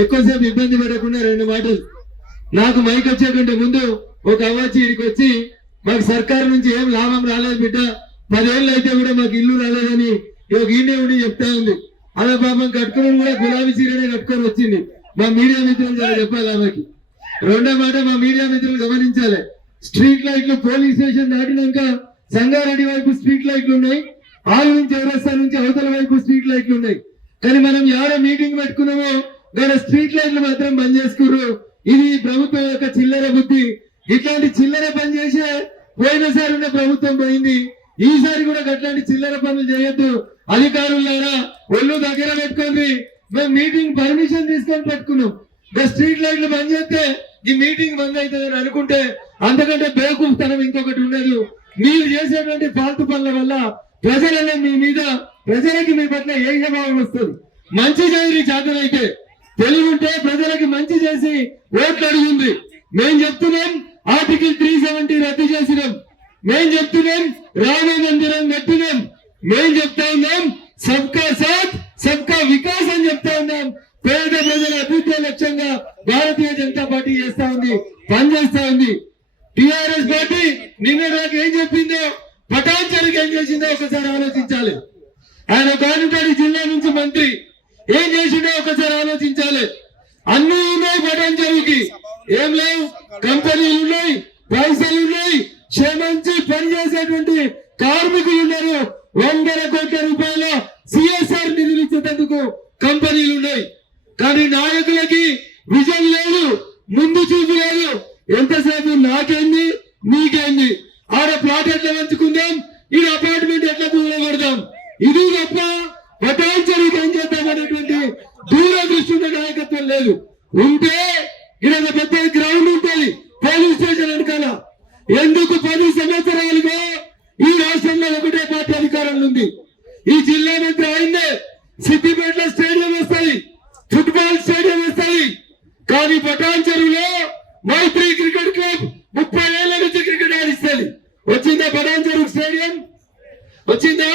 ఎక్కువసేపు ఇబ్బంది పడకుండా 2 మాటలు. నాకు మైక్ వచ్చే కంటే ముందు ఒక అవ్వచ్చి ఇక్కడికి వచ్చి మాకు సర్కారు నుంచి ఏం లాభం రాలేదు బిడ్డ, 10 ఏళ్ళు అయితే కూడా మాకు ఇల్లు రాలేదని ఒక ఈయనే ఉండి చెప్తా ఉంది. అలా పాపం కట్టుకుని కూడా గులాబీ చీరనే కట్టుకొని వచ్చింది. మా మీడియా మిత్రులు చెప్పాలి ఆమెకి. రెండో మాట మా మీడియా మిత్రులు గమనించాలి. స్ట్రీట్ లైట్లు పోలీస్ స్టేషన్ దాటినాక సంగారెడ్డి వైపు స్ట్రీట్ లైట్లు ఉన్నాయి, ఆరు నుంచి చౌరస్తా నుంచి అవతల వైపు స్ట్రీట్ లైట్లు ఉన్నాయి. కానీ మనం ఎవరో మీటింగ్ పెట్టుకున్నామో దాని స్ట్రీట్ లైట్లు మాత్రం బంద్ చేసుకున్నారు. ఇది ప్రభుత్వం యొక్క చిల్లర బుద్ధి. ఇట్లాంటి చిల్లర పని చేసే పోయినసారి ఉన్న ప్రభుత్వం పోయింది. ఈసారి కూడా అట్లాంటి చిల్లర పనులు చేయొద్దు. అధికారులారా ఒళ్ళు దగ్గర పెట్టుకోండి. మేము మీటింగ్ పర్మిషన్ తీసుకొని పెట్టుకున్నాం. స్ట్రీట్ లైట్లు బంద్ చేస్తే ఈ మీటింగ్ బంద్ అవుతుందని అనుకుంటే అంతకంటే బేవకూఫ్తనం ఇంకొకటి ఉండదు. మీరు చేసేటువంటి ఫాల్తు పనుల వల్ల ప్రజలనే మీ మీద, ప్రజలకి మీ పట్ల ఏ భావం వస్తుంది. మంచి చేయని చేతనైతే తెలుగుంటే ప్రజలకి మంచి చేసి ఓట్లు అడిగింది. మేం చెప్తున్నాం ఆర్టికల్ 370 రద్దు చేసినాం. మేం చెప్తున్నాం రామ మందిరం కట్టినాం. మేం చెప్తా ఉన్నాం సబ్కా సాత్ సబ్కా వికాస్ అని చెప్తా ఉన్నాం. పేద ప్రజల అభివృద్ధి లక్ష్యంగా భారతీయ జనతా పార్టీ చేస్తా ఉంది, పనిచేస్తా ఉంది. టిఆర్ఎస్ పార్టీ నిన్న నాకు ఏం చెప్పిందో, పటాన్చెరుకు ఏం చేసిందో ఒకసారి ఆలోచించాలి. ఆయన కానిపాడి జిల్లా నుంచి మంత్రి ఏం చేసిండో ఒకసారి ఆలోచించాలి. అన్ని ఉన్నాయి పటాన్చెరుకి, ఏం లేవు, కంపెనీలు ఉన్నాయి, పైసలు ఉన్నాయి, క్షేమించి పనిచేసేటువంటి కార్మికులు ఉన్నారు. 100 కోట్ల రూపాయల సిఎస్ఆర్ నిధులు ఇచ్చేందుకు కంపెనీలు ఉన్నాయి. కానీ నాయకులకి విజన్ లేదు, ముందు చూపు లేదు. ఎంతసేపు నాకేంది నీకేంది, ఆడ ప్లాట్ ఎట్లా పంచుకుందాం, ఈ అపార్ట్మెంట్ ఎట్లా కూడగొడదాం, ఇది తప్ప పటాన్చెరుకు ఏం చేద్దాం అనేటువంటి దూరదృష్టి ఉన్న నాయకత్వం లేదు. ఉంటే ఇక్కడ పెద్ద గ్రౌండ్ ఉంటుంది పోలీస్ స్టేషన్ వెనకాల. ఎందుకు 10 సంవత్సరాలుగా ఈ రాష్ట్రంలో ఒకటే పార్టీ అధికారంలో ఉంది. ఈ జిల్లా మంత్రి అయిందే. సిద్దిపేటలో స్టేడియం వస్తాయి, ఫుట్బాల్ స్టేడియం వస్తాయి. కానీ పటాన్చెరులో మైత్రి క్రికెట్ క్లబ్ 30 ఏళ్ల నుంచి క్రికెట్ ఆడిస్తుంది. వచ్చిందా పటాన్చెరుకు స్టేడియం? వచ్చిందా?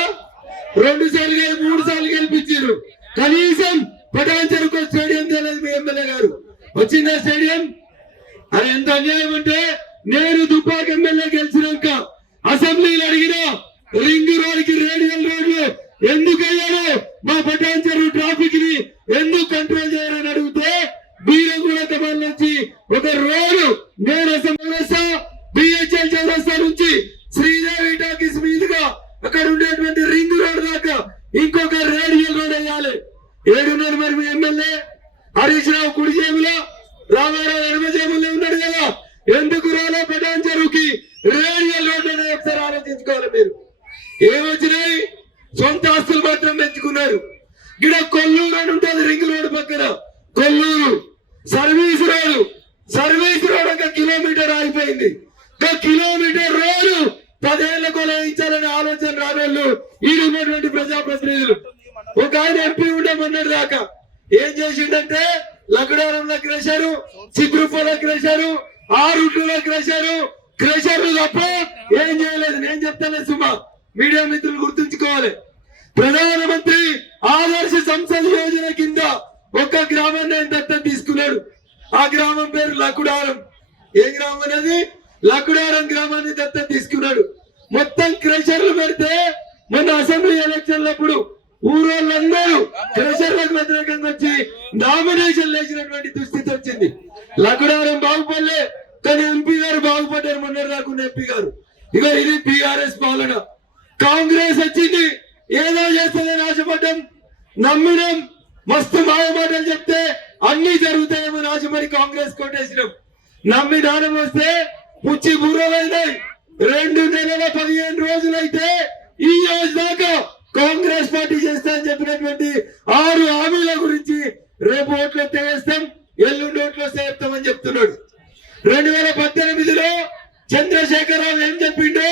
2 సార్లు 3 సార్లు గెలిపించారు. కనీసం పటాన్చెరుకు స్టేడియం తెలియదు మీ ఎమ్మెల్యే గారు. వచ్చిందా స్టేడియం? అది ఎంత అన్యాయం అంటే, నేను దుబ్బాక ఎమ్మెల్యే గెలిచినాక అసెంబ్లీలో అడిగిన రింగ్ రోడ్కి రేడియల్ రోడ్లు ఎందుకు అయ్యారు, మా పటాన్చెరు ట్రాఫిక్ ని ఎందుకు కంట్రోల్ చేయాలని అడిగితే బీరంగూడ కమాల్ నుంచి ఒక రోడ్డు నేను అసెంబ్లీ బిహెచ్ఎల్ చౌరస్తా నుంచి శ్రీదేవి టాకీస్ మీదుగా అక్కడ ఉండేటువంటి రింగ్ రోడ్ దాకా ఇంకొక రేడియల్ రోడ్ వేయాలి. ఏడున్నారు మరి మీ ఎమ్మెల్యే హరీష్ రావు కుడి జేబులో, రామారావు ఎడమ జేబులో ఉన్నాడు కదా. ఎందుకు రాలే పటాన్చెరుకి రేడియల్ రోడ్ అనేది ఒకసారి ఆలోచించుకోవాలి. మీరు ఏమొచ్చినాయి, సొంత ఆస్తులు మాత్రం పెంచుకున్నారు. ఇక్కడ కొల్లూరు అని ఉంటుంది రింగ్ రోడ్ పక్కన, కొల్లూరు సర్వీస్ రోడ్ ఒక కిలోమీటర్ ఆగిపోయింది. ఒక కిలోమీటర్ రోడ్డు 10 ఏళ్లకు వేయించాలనే ఆలోచన రానోళ్ళు ఈ ఉన్నటువంటి ప్రజాప్రతినిధులు. ఒక ఆయన ఎంపీ ఉండమన్నాడు దాకా ఏం చేసిండంటే లక్కడారంలో క్రెషరు, చిగురుపలో క్రెషరు, ఆ రూట్లో క్రెషర్లు తప్ప ఏం చేయలేదు. నేను చెప్తాను సుమా, మీడియా మిత్రులు గుర్తుంచుకోవాలి. ప్రధానమంత్రి ఆదర్శ సంసద్ యోజన కింద ఒక గ్రామాన్ని ఆయన దత్తత తీసుకున్నాడు. ఆ గ్రామం పేరు లక్కుడారం. ఏ గ్రామం అనేది? లక్కుడారం గ్రామాన్ని దత్తత తీసుకున్నాడు. మొత్తం క్రెషర్లు పెడితే మొన్న అసెంబ్లీ ఎలక్షన్లప్పుడు ఊరోళ్ళందరూ క్రెషర్లకు వ్యతిరేకంగా వచ్చి నామినేషన్ వేసినటువంటి దుస్థితి వచ్చింది. లక్కుడారం బాగుపడలే, కానీ ఎంపీ గారు బాగుపడ్డారు. మొన్న రాకుండా ఎంపీ గారు. ఇక ఇది బీఆర్ఎస్ పాలన. కాంగ్రెస్ వచ్చింది, ఏదో చేస్తుందని ఆశపడ్డాం, నమ్మినాం, మస్తు మాయ మాటలు చెప్తే అన్ని జరుగుతాయేమో ఆశపడి కాంగ్రెస్ కొట్టేసినాం. నమ్మి దానం వస్తే పుచ్చి బుర్రలైనాయి. 2 నెలల 15 రోజులైతే ఈ రోజు దాకా కాంగ్రెస్ పార్టీ చేస్తానని చెప్పినటువంటి 6 హామీల గురించి రేపు ఓట్లు వేస్తాం, ఎల్లుండి ఓట్లు వేస్తామని చెప్తున్నాడు. 2018లో చంద్రశేఖరరావు ఏం చెప్పిండో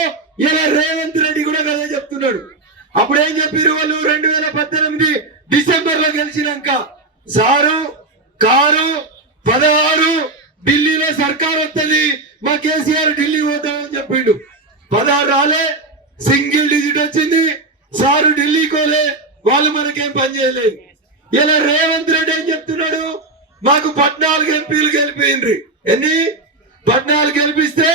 ఇలా రేవంత్ రెడ్డి కూడా కదా చెప్తున్నాడు. అప్పుడు ఏం చెప్పారు వాళ్ళు? 2018 డిసెంబర్ లో గెలిచినాక సారు కారు 16 ఢిల్లీలో సర్కార్ వస్తుంది, మా కేసీఆర్ ఢిల్లీ పోతామని చెప్పిండు. 16 రాలే, సింగిల్ డిజిట్ వచ్చింది. సారు ఢిల్లీ కోలే, వాళ్ళు మనకేం పని చేయలేదు. ఇలా రేవంత్ రెడ్డి ఏం చెప్తున్నాడు? మాకు 14 ఎంపీలు గెలిపిండ్రి. ఎన్ని 14 గెలిపిస్తే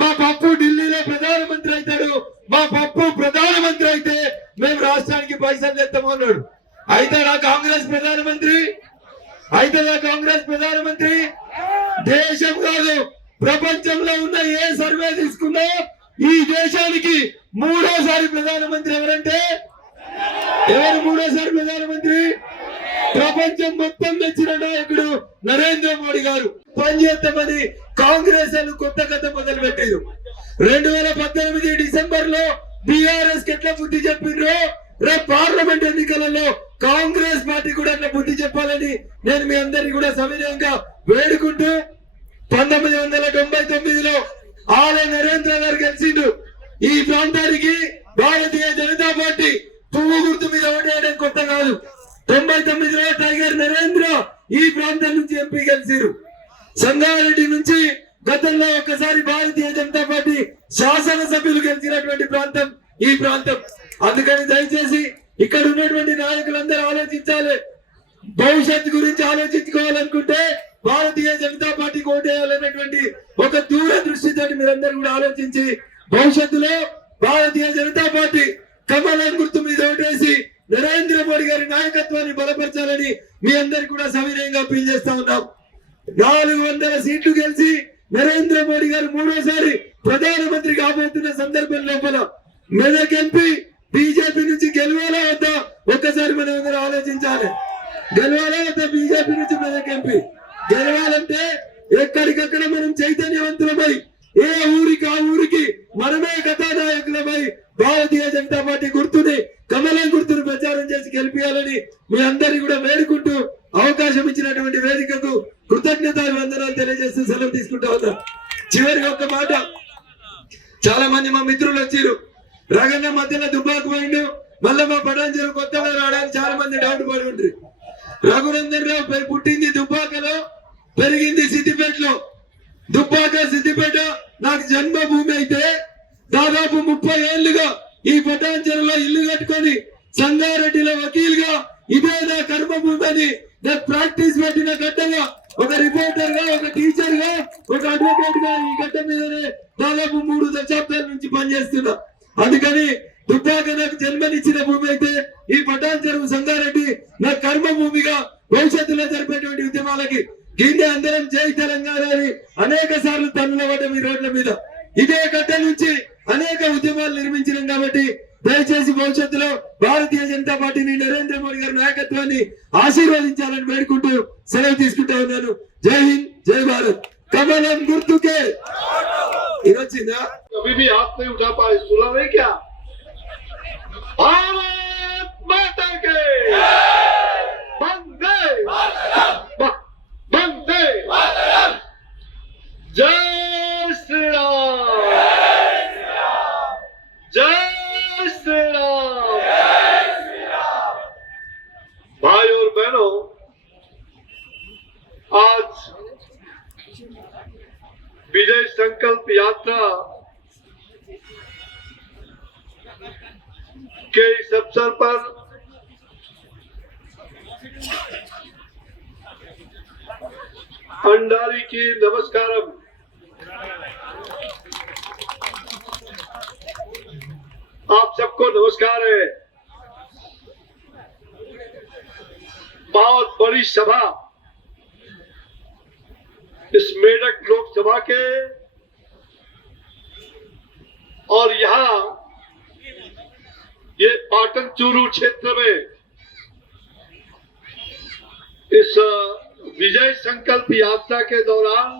మా పప్పు ఢిల్లీలో ప్రధానమంత్రి అవుతాడు, మా పప్పు ప్రధానమంత్రి అయితే మేము రాష్ట్రానికి పైసలు తెస్తామన్నాడు. అయితాడా కాంగ్రెస్ ప్రధానమంత్రి? అయితేదా కాంగ్రెస్ ప్రధానమంత్రి? దేశం కాదు ప్రపంచంలో ఉన్న ఏ సర్వే తీసుకున్నా ఈ దేశానికి మూడోసారి ప్రధానమంత్రి ఎవరంటే ఎవరు? మూడోసారి ప్రధానమంత్రి ప్రపంచం మొత్తం మెచ్చిన నాయకుడు నరేంద్ర మోడీ గారు. పనిచేస్తామని కాంగ్రెస్ వాళ్ళు కొత్త కథ మొదలు పెట్టారు. 2018 డిసెంబర్ లో బీఆర్ఎస్ ఎట్లా బుద్ధి చెప్పిండ్రో రేపు పార్లమెంట్ ఎన్నికలలో కాంగ్రెస్ పార్టీ కూడా అట్లా బుద్ధి చెప్పాలని నేను మీ అందరినీ కూడా సవినయంగా వేడుకుంటూ 1999లో ఆలయ నరేంద్ర గారు గెలిచిండు. ఈ ప్రాంతానికి భారతీయ జనతా పార్టీ పువ్వు గుర్తు మీద ఓటేయడం కొత్త కాదు. 99లో టైగర్ నరేంద్ర ఈ ప్రాంతం నుంచి ఎంపీ గెలిచిరు. సంగారెడ్డి నుంచి గతంలో ఒకసారి భారతీయ జనతా పార్టీ శాసనసభ్యులు గెలిచినటువంటి ప్రాంతం ఈ ప్రాంతం. అందుకని దయచేసి ఇక్కడ ఉన్నటువంటి నాయకులందరూ ఆలోచించాలి. భవిష్యత్తు గురించి ఆలోచించుకోవాలనుకుంటే భారతీయ జనతా పార్టీకి ఓటేయాలనేటువంటి ఒక దూర దృష్టితో మీరందరూ కూడా ఆలోచించి భవిష్యత్తులో భారతీయ జనతా పార్టీ కమలం గుర్తు మీద ఓటేసి నరేంద్ర మోడీ గారి నాయకత్వాన్ని బలపరచాలని మీ అందరికి కూడా సవినయంగా అప్పీల్ చేస్తా ఉన్నాం. 400 సీట్లు గెలిచి నరేంద్ర మోడీ గారు మూడోసారి ప్రధానమంత్రి కాబోతున్న సందర్భం లోపల మెదక్ ఎంపీ బీజేపీ నుంచి గెలవాలా వద్దా ఒక్కసారి మనం అందరూ ఆలోచించాలి. గెలవాలా వద్దా బీజేపీ నుంచి మెదక్ ఎంపీ? గెలవాలంటే ఎక్కడికక్కడ మనం చైతన్యవంతులమై ఏ ఊరికి ఆ ఊరికి మనమే కథానాయకులమై భారతీయ జనతా పార్టీ గుర్తుని కమలం గుర్తును ప్రచారం చేసి గెలిపించాలని మీ అందరినీ కూడా వేడుకుంటూ అవకాశం ఇచ్చినటువంటి వేదికకు కృతజ్ఞతాభివందనాలు తెలియజేస్తూ సెలవు తీసుకుంటా ఉన్నా. చివరికి ఒక మాట, చాలా మంది మా మిత్రులు వచ్చారు. రగన్న మధ్యలో దుబ్బాకు పోయిండు, మళ్ళీ మా పటాంజలు కొత్తగా రావడానికి చాలా మంది డౌట్ పడి ఉంటారు. రఘునందన్ రావు పుట్టింది దుబ్బాకలో, పెరిగింది సిద్దిపేటలో. దుబ్బాక సిద్దిపేట నాకు జన్మభూమి అయితే దాదాపు 30 ఏళ్లుగా ఈ పటాంజలిలో ఇల్లు కట్టుకొని సంగారెడ్డిలో వకీల్గా ఇదే నా కర్మభూమి అని నాకు ప్రాక్టీస్ పెట్టిన గడ్డగా ఒక రిపోర్టర్ గా, ఒక టీచర్ గా, ఒక అడ్వకేట్ గా ఈ గడ్డ మీదనే దాదాపు 3 దశాబ్దాల నుంచి పనిచేస్తున్నా. అందుకని దుబ్బాక నాకు జన్మనిచ్చిన భూమి అయితే ఈ పటాంజలి సంగారెడ్డి నా కర్మ భూమిగా భవిష్యత్తులో జరిపేటువంటి ఉద్యమాలకి గిన్నె అందరం జై తెలంగాణ అని అనేక సార్లు తన్నులబడ్డం ఈ రోడ్ల మీద. ఇదే గడ్డ నుంచి అనేక ఉద్యమాలు నిర్మించినాం కాబట్టి దయచేసి భవిష్యత్తులో భారతీయ జనతా పార్టీని నరేంద్ర మోడీ గారి నాయకత్వాన్ని ఆశీర్వదించాలని వేడుకుంటూ సెలవు తీసుకుంటా ఉన్నాను. జై హింద్, జై భారత్. కమలం గుర్తుకే ఇది వచ్చిందా? कभी भी हाथ नहीं उठा पाए, सुना नहीं क्या? भारत माता के वंदे वंदे जय श्री राम, जय श्री राम। भाई और बहनों, आज विजय संकल्प यात्रा के इस अवसर पर अंडारी की नमस्कारम। आप सबको नमस्कार है। बहुत बड़ी सभा इस मेरठ लोकसभा के, और यहाँ ये पाटन चूरू क्षेत्र में इस विजय संकल्प यात्रा के दौरान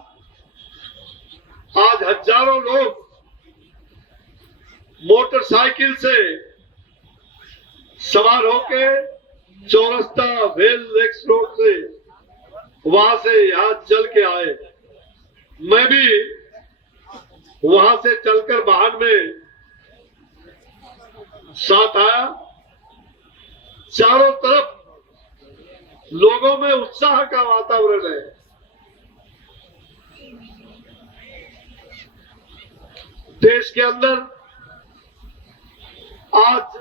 आज हजारों लोग मोटरसाइकिल से सवार होकर चौरस्ता वेल लेक्स रोड से वहां से यहाँ चल के आए। मैं भी वहां से चलकर बाहर में साथ आया। चारों तरफ लोगों में उत्साह का वातावरण है। देश के अंदर आज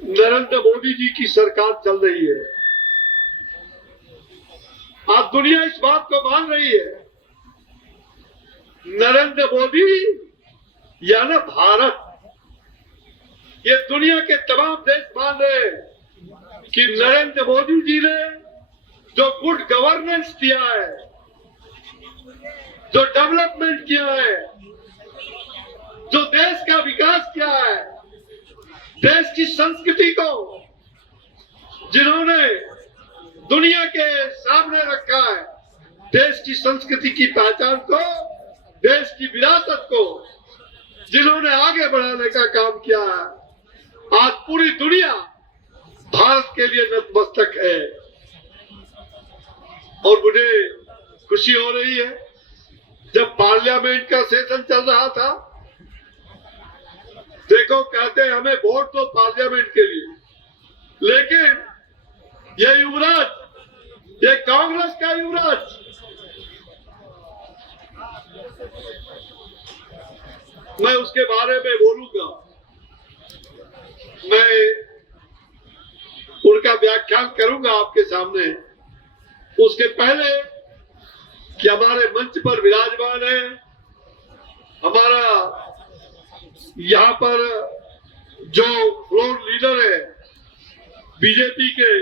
नरेंद्र मोदी जी की सरकार चल रही है। आज दुनिया इस बात को मान रही है, नरेंद्र मोदी या ना भारत, ये दुनिया के तमाम देश मान रहे हैं कि नरेंद्र मोदी जी ने जो गुड गवर्नेंस किया है, जो डेवलपमेंट किया है, जो देश का विकास किया है, देश की संस्कृति को जिन्होंने दुनिया के सामने रखा है, देश की संस्कृति की पहचान को, देश की विरासत को जिन्होंने आगे बढ़ाने का काम किया है, आज पूरी दुनिया भारत के लिए नतमस्तक है। और मुझे खुशी हो रही है, जब पार्लियामेंट का सेशन चल रहा था, देखो कहते हैं हमें वोट दो पार्लियामेंट के लिए, लेकिन ये युवराज, ये कांग्रेस का युवराज, मैं उसके बारे में बोलूंगा, मैं उनका व्याख्यान करूंगा आपके सामने। उसके पहले कि हमारे मंच पर विराजमान है हमारा यहाँ पर जो फ्लोर लीडर है बीजेपी के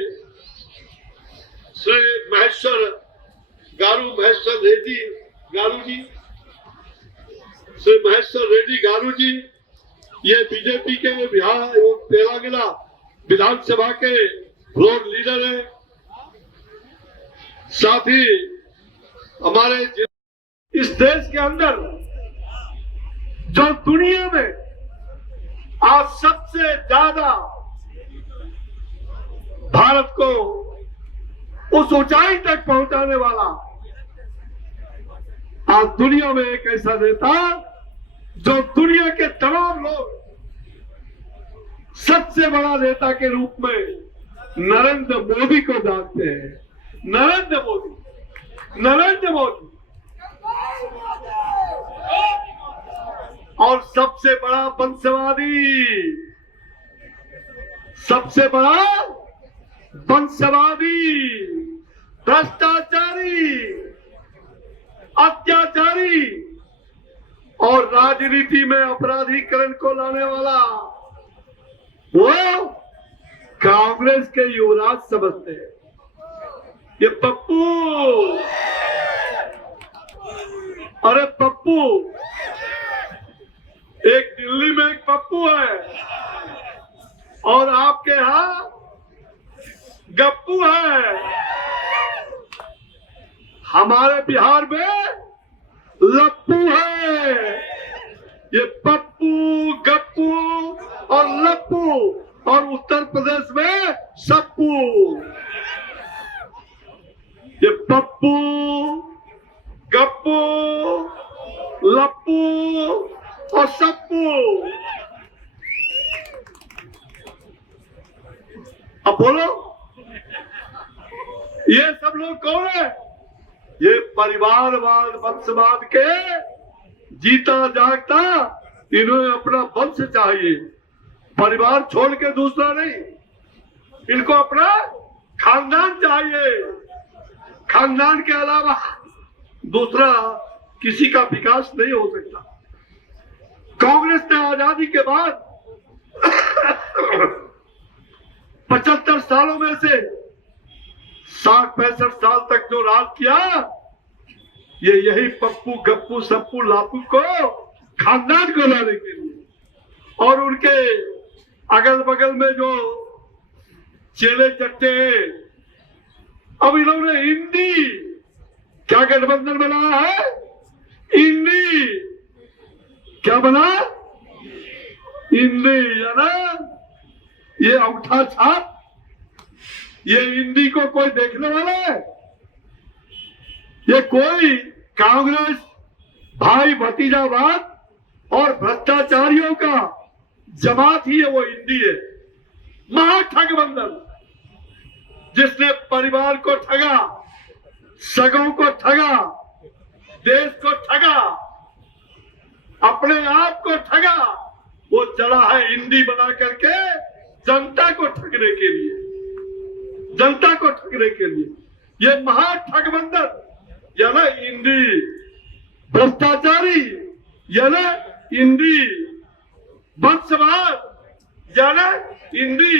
श्री महेश्वर रेड्डी गारू जी, श्री महेश्वर रेड्डी गारू जी, ये बीजेपी के बिहार एवं तेलंगाना विधानसभा के फ्लोर लीडर है। साथ ही हमारे इस देश के अंदर जो दुनिया में आज सबसे ज्यादा भारत को उस ऊंचाई तक पहुंचाने वाला आज दुनिया में एक ऐसा नेता जो दुनिया के तमाम लोग सबसे बड़ा नेता के रूप में नरेंद्र मोदी को जानते हैं। नरेंद्र मोदी और सबसे बड़ा वंशवादी, भ्रष्टाचारी, अत्याचारी और राजनीति में अपराधीकरण को लाने वाला वो कांग्रेस के युवराज समझते हैं। ये पप्पू, अरे पप्पू, एक दिल्ली में एक पप्पू है और आपके यहां गप्पू है। हमारे बिहार में लप्पू है। ये पप्पू, गप्पू और लप्पू, और उत्तर प्रदेश में सप्पू। ये पप्पू, गप्पू, लप्पू और सप्पू, अब बोलो ये सब लोग कौन है? ये परिवारवाद, वंशवाद के जीता जागता, इन्हें अपना वंश चाहिए, परिवार छोड़ के दूसरा नहीं। इनको अपना खानदान चाहिए, खानदान के अलावा दूसरा किसी का विकास नहीं हो सकता। कांग्रेस ने आजादी के बाद 75 सालों में से 60-65 साल तक जो राज किया, ये यही पप्पू, गप्पू, सप्पू, लापू को खानदान को लाने के लिए और उनके अगल बगल में जो चेले चट्टे हैं, अब इन्होंने हिंदी क्या गठबंधन बनाया है? हिंदी क्या बना? हिंदी, है ना? ये अंगूठा छाप, ये हिंदी को कोई देखने वाला है? ये कोई कांग्रेस भाई भतीजावाद और भ्रष्टाचारियों का जमात ही है, वो हिंदी है। महाठगबंधन, जिसने परिवार को ठगा, सगों को ठगा, देश को ठगा, अपने आप को ठगा, वो चला है हिंदी बना करके जनता को ठगने के लिए, जनता को ठगने के लिए। ये महा ठगबंधन यानी इंडी, भ्रष्टाचारी यानी इंडी, वंशवाद यानी इंडी,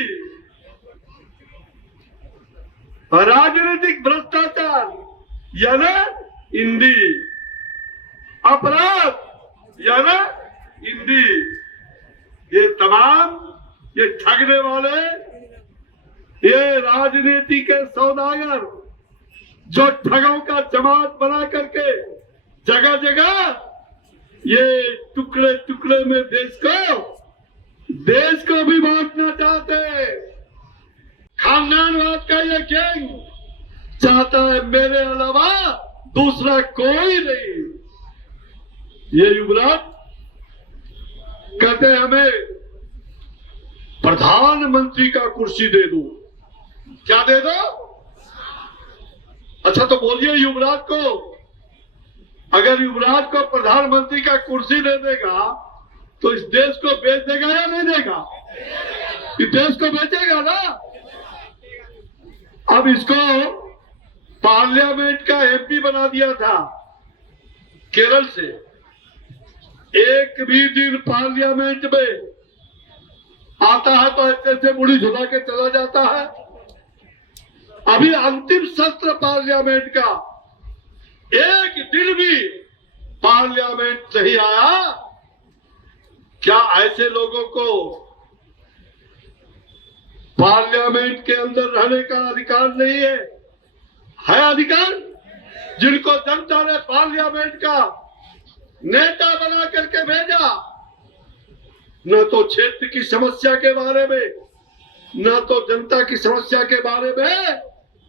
राजनीतिक भ्रष्टाचार यानी इंडी, अपराध यानी इंडी, ये तमाम ये ठगने वाले, ये राजनीति के सौदागर जो ठगों का जमात बना करके जगह जगह ये टुकड़े टुकड़े में देश को भी बांटना चाहते हैं। खानदानवाद का ये गैंग चाहता है मेरे अलावा दूसरा कोई नहीं। ये युवराज कहते हैं हमें प्रधानमंत्री का कुर्सी दे दो। क्या दे दो? अच्छा तो बोलिए युवराज को, अगर युवराज को प्रधानमंत्री का कुर्सी दे देगा तो इस देश को बेच देगा या नहीं देगा? इस देश को बेचेगा ना। अब इसको पार्लियामेंट का एमपी बना दिया था केरल से, एक भी दिन पार्लियामेंट में आता है तो ऐसे मुड़ी झुला के चला जाता है। अभी अंतिम सत्र पार्लियामेंट का, एक दिन भी पार्लियामेंट नहीं आया। क्या ऐसे लोगों को पार्लियामेंट के अंदर रहने का अधिकार नहीं है? है अधिकार। जिनको जनता ने पार्लियामेंट का नेता बना करके भेजा, न तो क्षेत्र की समस्या के बारे में, न तो जनता की समस्या के बारे में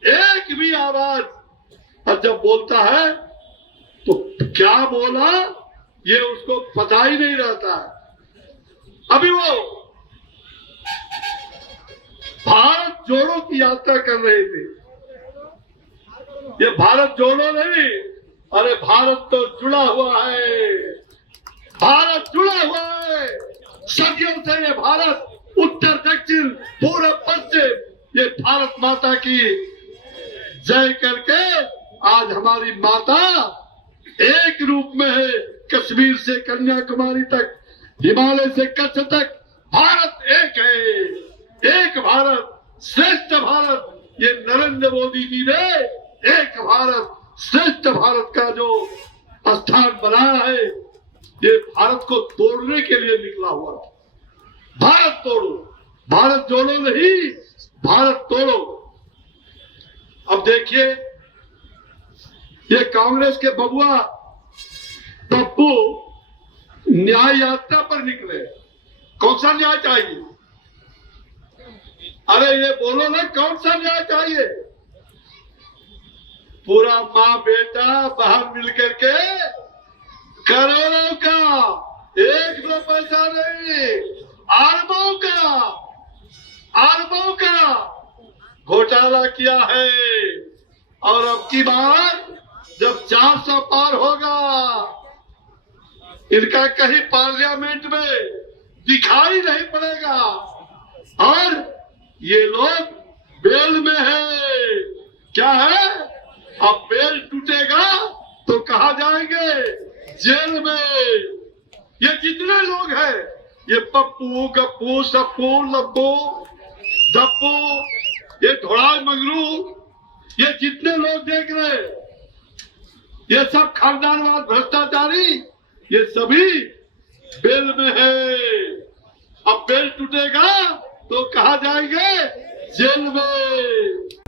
एक भी आवाज। और जब बोलता है तो क्या बोला ये उसको पता ही नहीं रहता है। अभी वो भारत जोड़ो की यात्रा कर रहे थे। ये भारत जोड़ो नहीं, अरे भारत तो जुड़ा हुआ है, भारत जुड़ा हुआ है सदियों से। ये भारत उत्तर दक्षिण पूर्व पश्चिम, ये भारत माता की जय करके आज हमारी माता एक रूप में है। कश्मीर से कन्याकुमारी तक, हिमालय से कच्छ तक भारत एक है। एक भारत श्रेष्ठ भारत, ये नरेंद्र मोदी जी ने एक भारत श्रेष्ठ भारत का जो स्थान बनाया है, ये भारत को तोड़ने के लिए निकला हुआ था। भारत तोड़ो, भारत जोड़ो नहीं, भारत तोड़ो। अब देखिए ये कांग्रेस के बबुआ पप्पू न्याय यात्रा पर निकले। कौन सा न्याय चाहिए? अरे ये बोलो ना, कौन सा न्याय चाहिए? पूरा माँ बेटा बहन मिलकर के करोड़ों का, एक दो पैसा नहीं, अरबों का घोटाला किया है। और अब की बार जब 400 पार होगा, इनका कहीं पार्लियामेंट में दिखाई नहीं पड़ेगा। और ये लोग बेल में है। क्या है? अब बेल टूटेगा तो कहाँ जाएंगे? जेल में। ये जितने लोग हैं, ये पप्पू गप्पू सप्पू लब्बू धप्पू, ये धोड़ा मंगरू, ये जितने लोग देख रहे हैं, ये सब खानदानवाद भ्रष्टाचारी, ये सभी बेल में है। अब बेल टूटेगा तो कहाँ जाएंगे? जेल में।